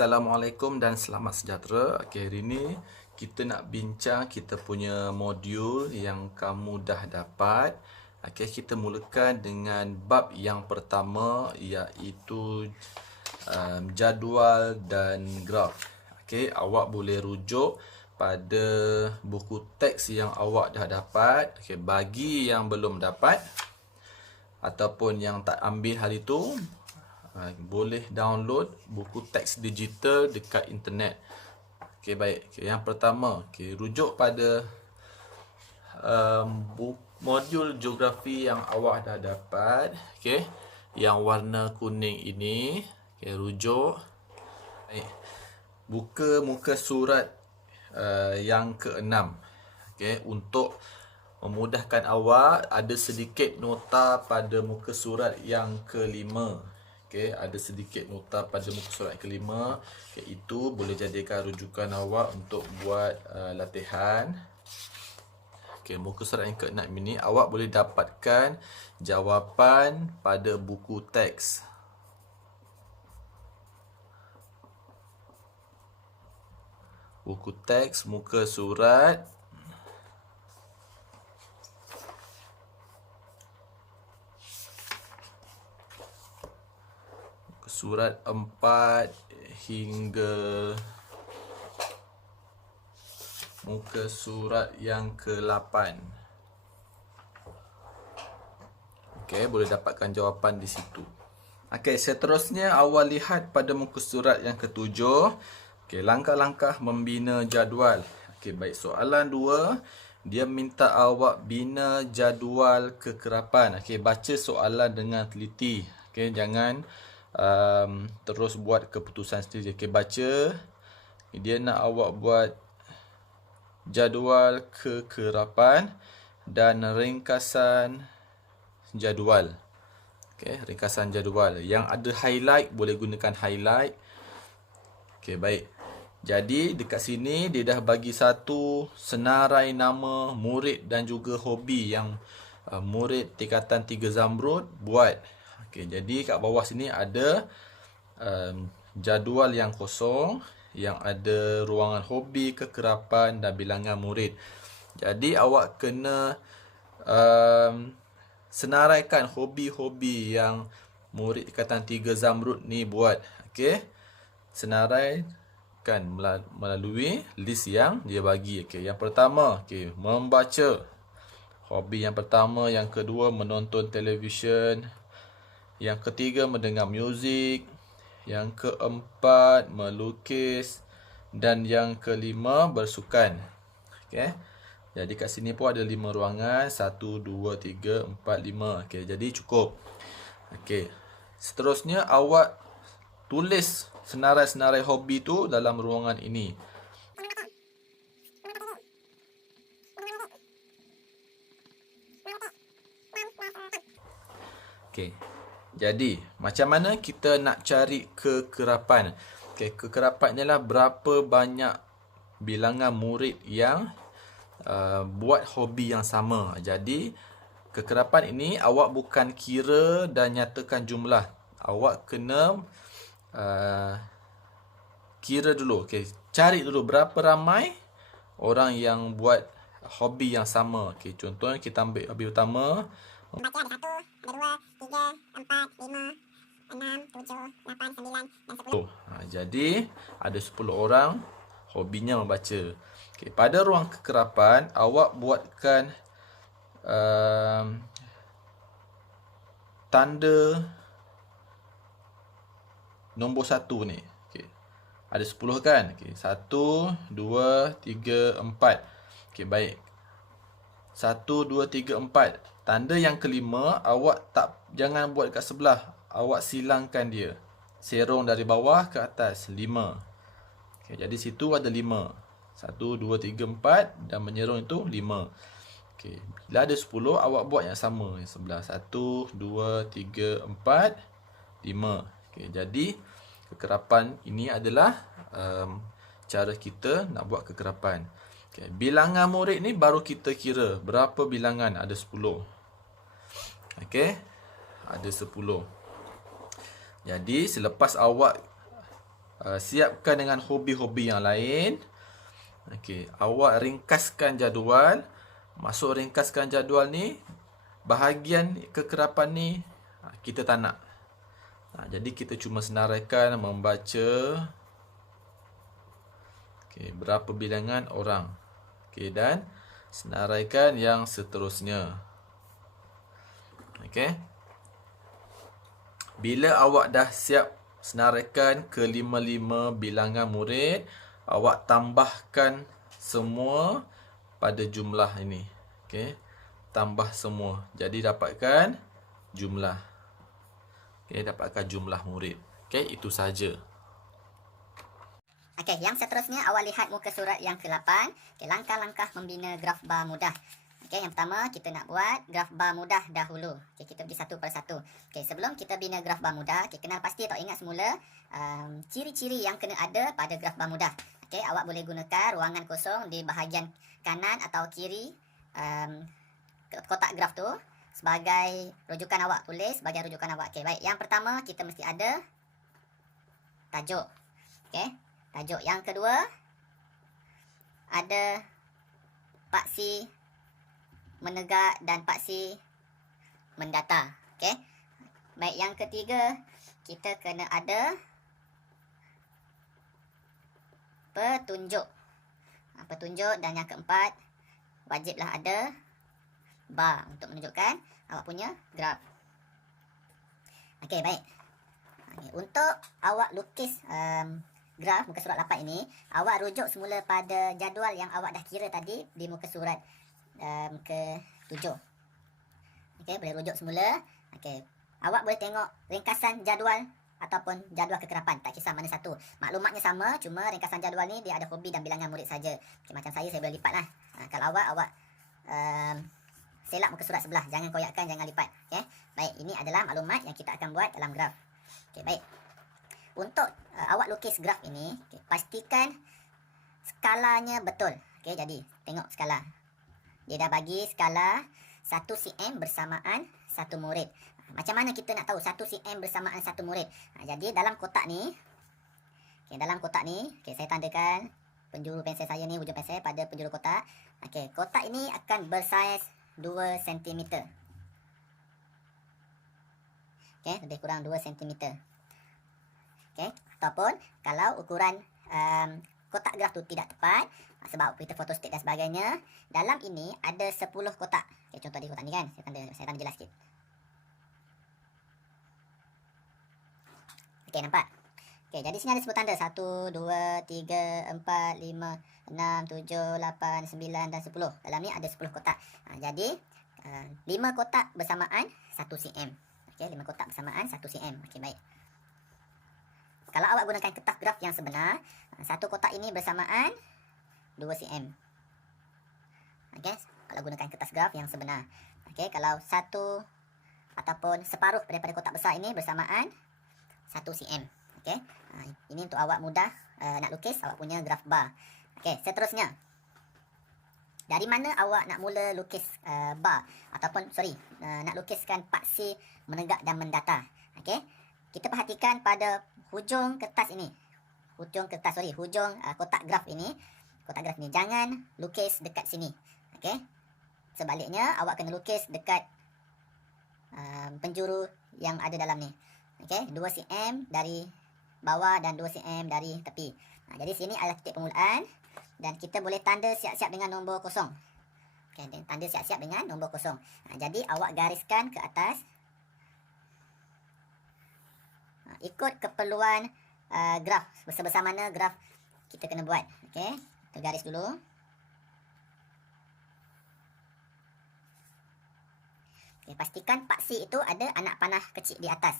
Assalamualaikum dan selamat sejahtera. Hari ini kita nak bincang kita punya modul yang kamu dah dapat. Kita mulakan dengan bab yang pertama, iaitu jadual dan graf. Awak boleh rujuk pada buku teks yang awak dah dapat. Bagi yang belum dapat ataupun yang tak ambil hari tu, boleh download buku teks digital dekat internet. Baik. Yang pertama, rujuk pada modul geografi yang awak dah dapat. Yang warna kuning ini. Rujuk. Baik. Buka muka surat yang ke-6. Untuk memudahkan awak, ada sedikit nota pada muka surat yang ke-5. Ada sedikit nota pada muka surat ke-5, iaitu boleh jadikan rujukan awak untuk buat latihan. Muka surat yang ke-6 ini awak boleh dapatkan jawapan pada buku teks. Buku teks muka surat surat 4 hingga muka surat yang ke-8. Boleh dapatkan jawapan di situ. Seterusnya awak lihat pada muka surat yang ke-7. Langkah-langkah membina jadual. Baik, soalan 2, dia minta awak bina jadual kekerapan. Baca soalan dengan teliti. Jangan terus buat keputusan sendiri. Baca. Dia nak awak buat jadual kekerapan dan ringkasan jadual. Ringkasan jadual. Yang ada highlight boleh gunakan highlight. Baik. Jadi dekat sini dia dah bagi satu senarai nama murid dan juga hobi yang murid tingkatan 3 Zamrud buat. Jadi kat bawah sini ada jadual yang kosong, yang ada ruangan hobi, kekerapan dan bilangan murid. Jadi awak kena senaraikan hobi-hobi yang murid tingkatan 3 Zamrud ni buat. Senaraikan melalui list yang dia bagi. Yang pertama, membaca. Hobi yang pertama. Yang kedua, menonton televisyen. Yang ketiga, mendengar muzik. Yang keempat, melukis. Dan yang kelima, bersukan. Jadi kat sini pun ada 5 ruangan. 1, 2, 3, 4, 5. Jadi cukup. Seterusnya, awak tulis senarai-senarai hobi tu dalam ruangan ini. Jadi, macam mana kita nak cari kekerapan? Kekerapan ialah berapa banyak bilangan murid yang buat hobi yang sama. Jadi, kekerapan ini awak bukan kira dan nyatakan jumlah. Awak kena kira dulu. Cari dulu berapa ramai orang yang buat hobi yang sama. Contohnya kita ambil hobi utama. Membaca ada 1, ada 2, 3, 4, 5, 6, 7, 8, 9 dan 10. Jadi ada 10 orang hobinya membaca. Pada ruang kekerapan awak buatkan tanda nombor 1 ni. Ada 10 kan? 1, 2, 3, 4. Baik. 1, 2, 3, 4. Tanda yang kelima, awak jangan buat kat sebelah. Awak silangkan dia. Serong dari bawah ke atas. 5. Jadi situ ada 5. 1, 2, 3, 4. Dan menyerong itu 5. Bila ada 10, awak buat yang sama. Yang sebelah. 1, 2, 3, 4, 5. Jadi kekerapan ini adalah cara kita nak buat kekerapan. Bilangan murid ni baru kita kira berapa bilangan. Ada 10. Ada 10. Jadi selepas awak siapkan dengan hobi-hobi yang lain. Okey, awak ringkaskan jadual. Masuk ringkaskan jadual ni, bahagian kekerapan ni kita tak nak. Jadi kita cuma senaraikan membaca berapa bilangan orang. Dan senaraikan yang seterusnya. Bila awak dah siap senaraikan ke-5 bilangan murid, awak tambahkan semua pada jumlah ini. Tambah semua. Jadi dapatkan jumlah. Dapatkan jumlah murid. Itu saja. Yang seterusnya awak lihat muka surat yang ke-8. Langkah-langkah membina graf bar mudah. Yang pertama kita nak buat graf bar mudah dahulu. Kita pergi satu per satu. Sebelum kita bina graf bar mudah, kenal pasti atau ingat semula ciri-ciri yang kena ada pada graf bar mudah. Awak boleh gunakan ruangan kosong di bahagian kanan atau kiri kotak graf tu sebagai rujukan awak, tulis sebagai rujukan awak. Baik, yang pertama kita mesti ada tajuk. Tajuk. Yang kedua ada paksi menegak dan paksi mendata. Baik, yang ketiga kita kena ada petunjuk. Petunjuk, dan yang keempat wajiblah ada bar untuk menunjukkan awak punya graf. Baik. Untuk awak lukis graf muka surat 8 ini, awak rujuk semula pada jadual yang awak dah kira tadi di muka surat ke-7. Boleh rujuk semula. Awak boleh tengok ringkasan jadual ataupun jadual kekerapan, tak kisah mana satu. Maklumatnya sama, cuma ringkasan jadual ni dia ada hobi dan bilangan murid saja. Macam saya boleh lipat lah. Kalau awak selak muka surat sebelah, jangan koyakkan, jangan lipat. Baik, ini adalah maklumat yang kita akan buat dalam graf. Baik. Untuk awak lukis graf ini, pastikan skalanya betul. Jadi tengok skala. Dia dah bagi skala 1 cm bersamaan 1 murid. Macam mana kita nak tahu 1 cm bersamaan 1 murid? Jadi dalam kotak ni, saya tandakan penjuru pensel saya ni, hujung pensel pada penjuru kotak. Kotak ini akan bersaiz 2 cm. Lebih kurang 2 cm. Ataupun kalau ukuran kotak graf tu tidak tepat, sebab kita fotostat dan sebagainya, dalam ini ada 10 kotak. Contoh di kotak ni kan, saya tanda jelas sikit. Nampak? Jadi sini ada 10 tanda. 1, 2, 3, 4, 5, 6, 7, 8, 9 dan 10. Dalam ni ada 10 kotak. Jadi 5 kotak bersamaan 1 cm. 5 kotak bersamaan 1 cm. Baik. Kalau awak gunakan kertas graf yang sebenar, satu kotak ini bersamaan 2 cm. Kalau gunakan kertas graf yang sebenar. Kalau satu ataupun separuh daripada kotak besar ini bersamaan 1 cm. Ini untuk awak mudah nak lukis awak punya graf bar. Seterusnya, dari mana awak nak mula lukis bar ataupun nak lukiskan paksi menegak dan mendata. Kita perhatikan pada hujung kertas ini. Hujung kotak graf ini. Jangan lukis dekat sini. Sebaliknya awak kena lukis dekat penjuru yang ada dalam ni. 2 cm dari bawah dan 2 cm dari tepi. Jadi sini adalah titik permulaan dan kita boleh tanda siap-siap dengan nombor kosong. Tanda siap-siap dengan nombor kosong. Jadi awak gariskan ke atas. Ikut keperluan graf, sebesar mana graf kita kena buat. Kita garis dulu. Pastikan paksi itu ada anak panah kecil di atas.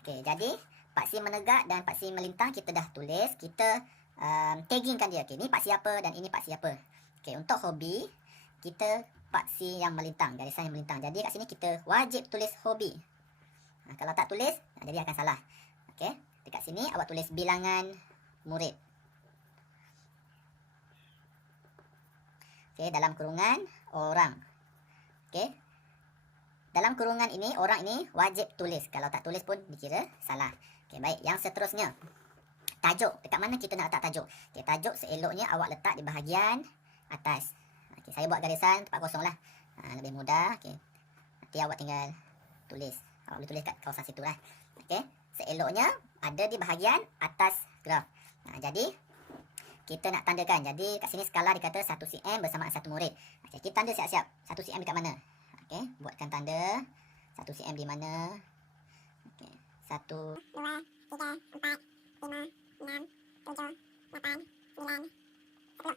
Jadi paksi menegak dan paksi melintang kita dah tulis. Kita taggingkan dia. Ini paksi apa dan ini paksi apa. Untuk hobi, kita paksi yang melintang, garisan yang melintang. Jadi kat sini kita wajib tulis hobi. Kalau tak tulis, jadi akan salah. Dekat sini awak tulis bilangan murid. Dalam kurungan orang. Dalam kurungan ini, orang ini wajib tulis. Kalau tak tulis pun dikira salah. Baik, yang seterusnya. tajuk. Dekat mana kita nak letak tajuk? Okey, tajuk seeloknya awak letak di bahagian atas. Okey, saya buat garisan tempat kosong lah. Lebih mudah. Okey. Nanti awak tinggal tulis. Awak boleh tulis kat kawasan situ lah. Okey. Seeloknya ada di bahagian atas graf. Jadi kita nak tandakan. Jadi kat sini skala dikata 1 cm bersamaan 1 murid. Okey, kita tanda siap-siap. 1 cm dekat mana? Okey, buatkan tanda. 1 cm di mana? Okey, 1 2, 3, 4, 5, 6, 7, 8, 9, 10.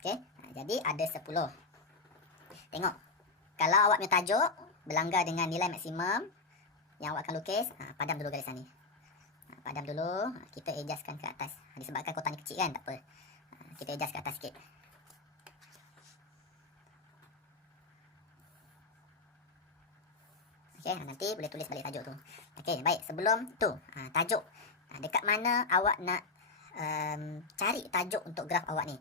Okey, jadi ada 10. Tengok. Kalau awak punya tajuk berlanggar dengan nilai maksimum yang awak akan lukis, padam dulu garisan ni. Padam dulu, kita adjustkan ke atas. Disebabkan kotak ni kecil kan, tak apa. Kita adjust ke atas sikit. Okey, nanti boleh tulis balik tajuk tu. Okey, baik. Sebelum tu, tajuk. Dekat mana awak nak cari tajuk untuk graf awak ni?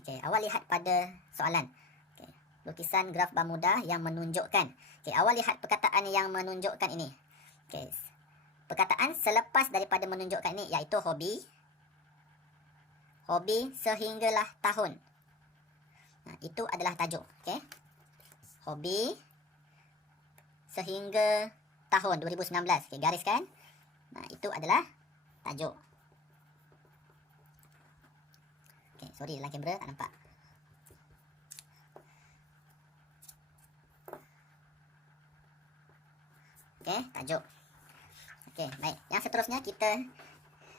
Okey, awak lihat pada soalan. Okey, lukisan graf bermudah yang menunjukkan. Okey, awak lihat perkataan yang menunjukkan ini. Okey, perkataan selepas daripada menunjukkan ini iaitu hobi. Hobi sehinggalah tahun. Itu adalah tajuk. Okey. Hobi sehingga tahun 2019. Okey, gariskan. Itu adalah tajuk. Okey, sorry dalam kamera tak nampak. Okey, tajuk. Okey, baik. Yang seterusnya kita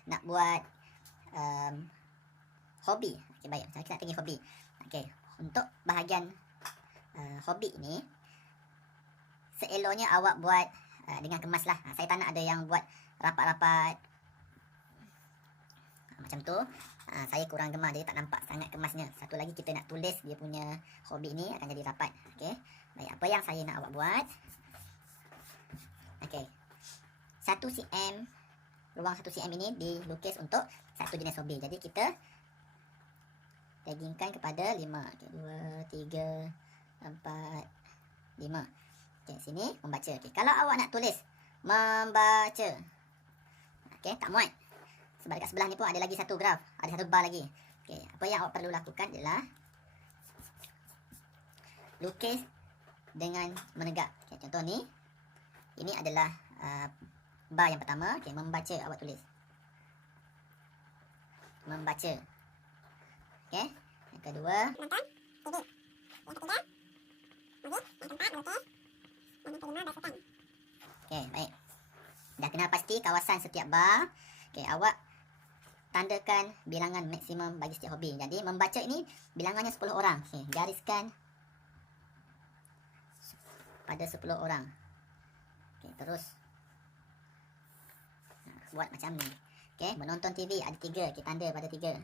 nak buat hobi. Okey, baik. Kita nak tinggi hobi. Okey, untuk bahagian hobi ini seeloknya awak buat dengan kemas lah. Saya tak nak ada yang buat rapat-rapat macam tu. Saya kurang gemar, jadi tak nampak sangat kemasnya. Satu lagi kita nak tulis dia punya hobi ni akan jadi rapat. Okey, baik. Apa yang saya nak awak buat? Okey, 1 cm, ruang 1 cm ini dilukis untuk satu jenis hobi. Jadi kita taggingkan kepada 5. Okey, 2, 3, 4, 5. Okey, sini membaca. Okey, kalau awak nak tulis membaca, okey, tak muat. Sebab dekat sebelah ni pun ada lagi satu graf, ada satu bar lagi. Okey, apa yang awak perlu lakukan adalah lukis dengan menegak. Okey, contoh ni. Ini adalah bar yang pertama. Okey, membaca awak tulis. Membaca. Okey, yang kedua. Nonton TV. Yang ketiga, muzik. Yang keempat, lukis. Dan yang kelima, bersukan. Okey, baik. Dah kenal pasti kawasan setiap bar. Okey, awak tandakan bilangan maksimum bagi setiap hobi. Jadi membaca ini bilangannya 10 orang. Okey, gariskan pada 10 orang. Okey, terus buat macam ni. Okey, menonton TV ada 3. Kita tanda pada 3.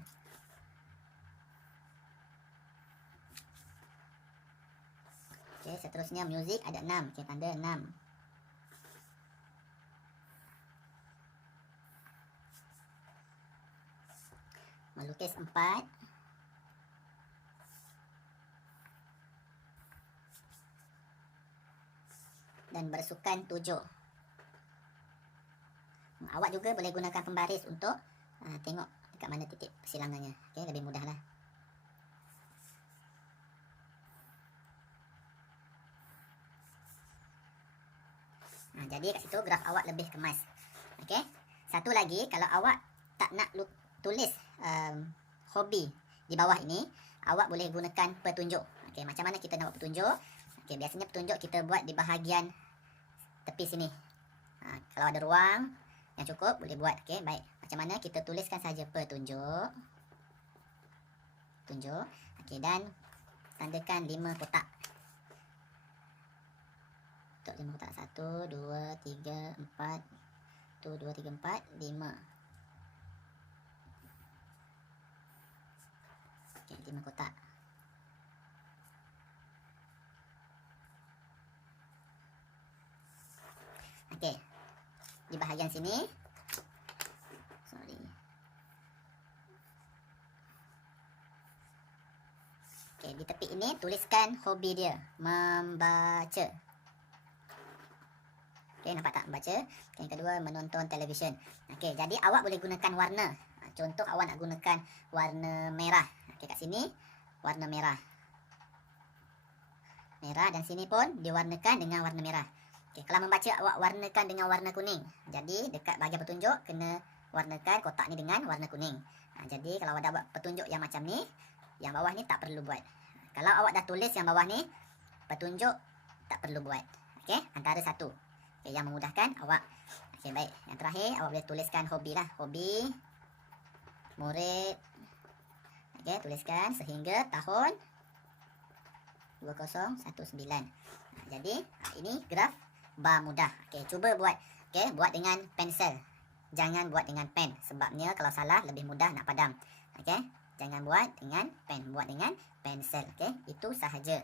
Okey, seterusnya muzik ada 6. Kita tanda 6. Melukis 4. Dan bersukan 7. Awak juga boleh gunakan pembaris untuk tengok dekat mana titik persilangannya. Okey, lebih mudah lah. Jadi kat situ graf awak lebih kemas. Okey. Satu lagi, kalau awak tak nak tulis hobi di bawah ini, awak boleh gunakan petunjuk. Okey, macam mana kita nak buat petunjuk? Okey, biasanya petunjuk kita buat di bahagian tepi sini. Kalau ada ruang yang cukup, boleh buat. Okey, baik. Macam mana kita tuliskan saja petunjuk. Petunjuk. Okey, dan tandakan 5 kotak. Untuk 5 kotak. 1, 2, 3, 4. 1, 2, 3, 4, 5. Okey, 5 kotak. Okey. Di bahagian sini. Sorry. Okey, di tepi ini tuliskan hobi dia, membaca. Okey, nampak tak membaca? Okey, yang kedua menonton televisyen. Okey, jadi awak boleh gunakan warna. Contoh awak nak gunakan warna merah. Okey, kat sini warna merah. Merah dan sini pun diwarnakan dengan warna merah. Okey, kalau membaca awak warnakan dengan warna kuning. Jadi dekat bahagian petunjuk kena warnakan kotak ni dengan warna kuning. Jadi kalau awak dah buat petunjuk yang macam ni, yang bawah ni tak perlu buat. Kalau awak dah tulis yang bawah ni, petunjuk tak perlu buat. Okey, antara satu. Okey, yang memudahkan awak. Okey, baik. Yang terakhir awak boleh tuliskan hobi lah. Hobi murid. Okey, tuliskan sehingga tahun 2019. Jadi, ini graf bar mudah. Okey, cuba buat. Okey, buat dengan pensel. Jangan buat dengan pen. Sebabnya kalau salah lebih mudah nak padam. Okey, jangan buat dengan pen. Buat dengan pensel. Okey, itu sahaja.